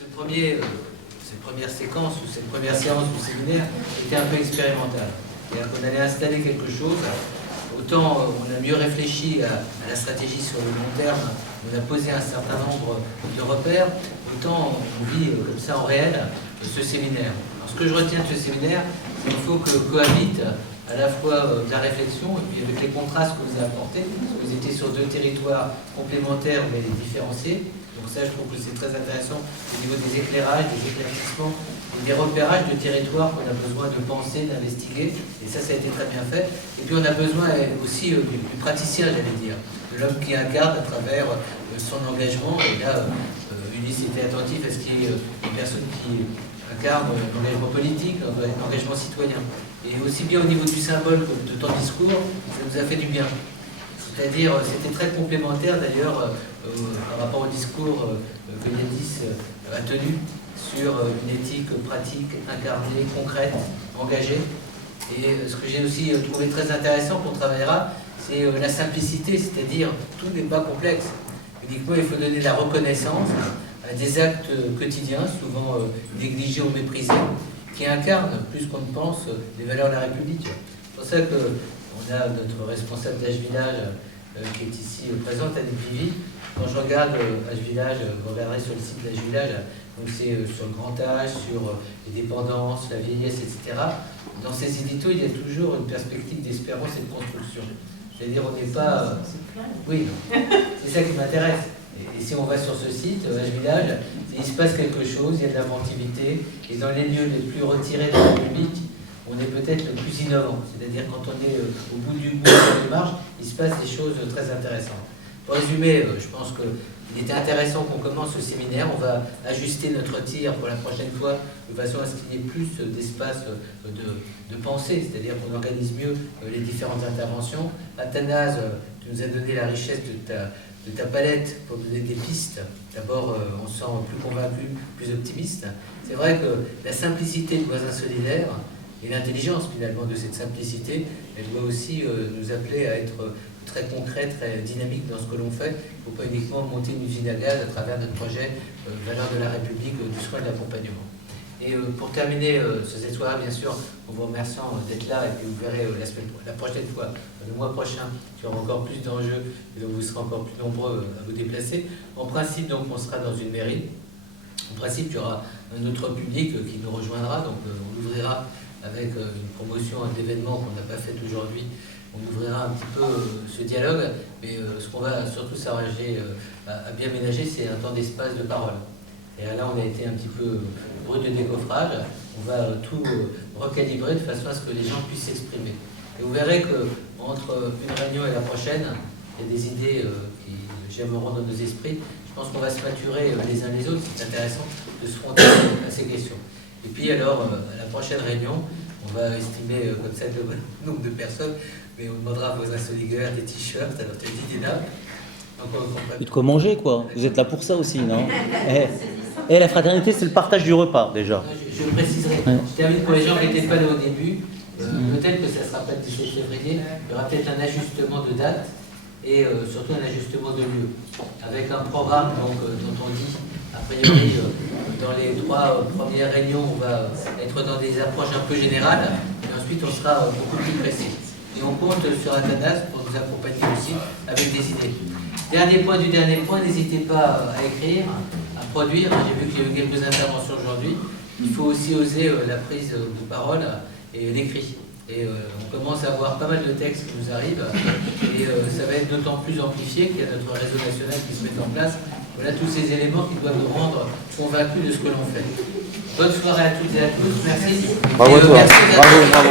cette première séquence ou cette première séance du séminaire était un peu expérimentale. C'est-à-dire qu'on allait installer quelque chose. Autant on a mieux réfléchi à la stratégie sur le long terme, on a posé un certain nombre de repères, autant on vit comme ça en réel ce séminaire. Alors, ce que je retiens de ce séminaire, c'est qu'il faut que cohabite à la fois de la réflexion et puis avec les contrastes que vous avez apportés, parce que vous étiez sur deux territoires complémentaires mais différenciés. Donc ça, je trouve que c'est très intéressant au niveau des éclairages, des éclaircissements et des repérages de territoires qu'on a besoin de penser, d'investiguer. Et ça a été très bien fait. Et puis on a besoin aussi du praticien, j'allais dire, de l'homme qui incarne à travers son engagement. Et là, Ulysse était attentif à ce qu'il y ait des personnes qui incarnent l'engagement politique, l'engagement citoyen. Et aussi bien au niveau du symbole que de ton discours, ça nous a fait du bien. C'est-à-dire, c'était très complémentaire d'ailleurs par rapport au discours que Yanis a tenu sur une éthique pratique, incarnée, concrète, engagée. Et ce que j'ai aussi trouvé très intéressant qu'on travaillera, c'est la simplicité, c'est-à-dire tout n'est pas complexe. Uniquement, il faut donner de la reconnaissance à des actes quotidiens, souvent négligés ou méprisés, qui incarnent, plus qu'on ne pense, les valeurs de la République. C'est pour ça qu'on a notre responsable d'H-Village qui est ici présente, Anne Pivy. Quand je regarde H-Village, vous regarderez sur le site d'H-Village, donc c'est sur le grand âge, sur les dépendances, la vieillesse, etc. Dans ces éditos, il y a toujours une perspective d'espérance et de construction. C'est-à-dire, on n'est pas... Oui, c'est ça qui m'intéresse. Et si on va sur ce site, H-Village, il se passe quelque chose, il y a de l'inventivité, et dans les lieux les plus retirés de la République, on est peut-être le plus innovant. C'est-à-dire, quand on est au bout du bout de la démarche, il se passe des choses très intéressantes. Pour résumer, je pense qu'il était intéressant qu'on commence ce séminaire. On va ajuster notre tir pour la prochaine fois, de façon à ce qu'il y ait plus d'espace de pensée, c'est-à-dire qu'on organise mieux les différentes interventions. Athanase, tu nous as donné la richesse de ta palette pour donner des pistes. D'abord, on se sent plus convaincu, plus optimiste. C'est vrai que la simplicité du voisin solidaire et l'intelligence finalement de cette simplicité, elle doit aussi nous appeler à être très concret, très dynamique dans ce que l'on fait. Il ne faut pas uniquement monter une usine à gaz à travers notre projet Valeurs de la République du soin et de l'accompagnement. Et pour terminer cette soirée, bien sûr, en vous remerciant d'être là, et puis vous verrez la prochaine fois, le mois prochain, il y aura encore plus d'enjeux, et donc vous serez encore plus nombreux à vous déplacer. En principe, donc, on sera dans une mairie. En principe, il y aura un autre public qui nous rejoindra, donc on ouvrira avec une promotion d'événements qu'on n'a pas fait aujourd'hui. On ouvrira un petit peu ce dialogue, mais ce qu'on va surtout s'arranger à bien ménager, c'est un temps d'espace de parole. Et là, on a été un petit peu brut de décoffrage. On va tout recalibrer de façon à ce que les gens puissent s'exprimer. Et vous verrez qu'entre une réunion et la prochaine, il y a des idées qui germeront dans nos esprits. Je pense qu'on va se maturer les uns les autres. C'est intéressant de se fronter à ces questions. Et puis alors, à la prochaine réunion, on va estimer comme ça le nombre de personnes, mais on demandera à vos insoligueurs des t-shirts, alors tu as dit des nappes. Et de quoi manger, quoi. Vous êtes là pour ça aussi, non? La fraternité, c'est le partage du repas, déjà. Je le préciserai. Ouais. Je termine pour les gens qui n'étaient pas là au début. Peut-être que ça sera pas le 17 février. Il y aura peut-être un ajustement de date et surtout un ajustement de lieu. Avec un programme donc, dont on dit, a priori, dans les 3 premières réunions, on va être dans des approches un peu générales. Et ensuite, on sera beaucoup plus précis. Et on compte sur Athanase pour nous accompagner aussi avec des idées. Dernier point du dernier point, n'hésitez pas à écrire, à produire. J'ai vu qu'il y a eu quelques interventions aujourd'hui. Il faut aussi oser la prise de parole et l'écrit. Et on commence à avoir pas mal de textes qui nous arrivent. Et ça va être d'autant plus amplifié qu'il y a notre réseau national qui se met en place. Voilà tous ces éléments qui doivent nous rendre convaincus de ce que l'on fait. Bonne soirée à toutes et à tous. Merci. Bravo, merci bravo.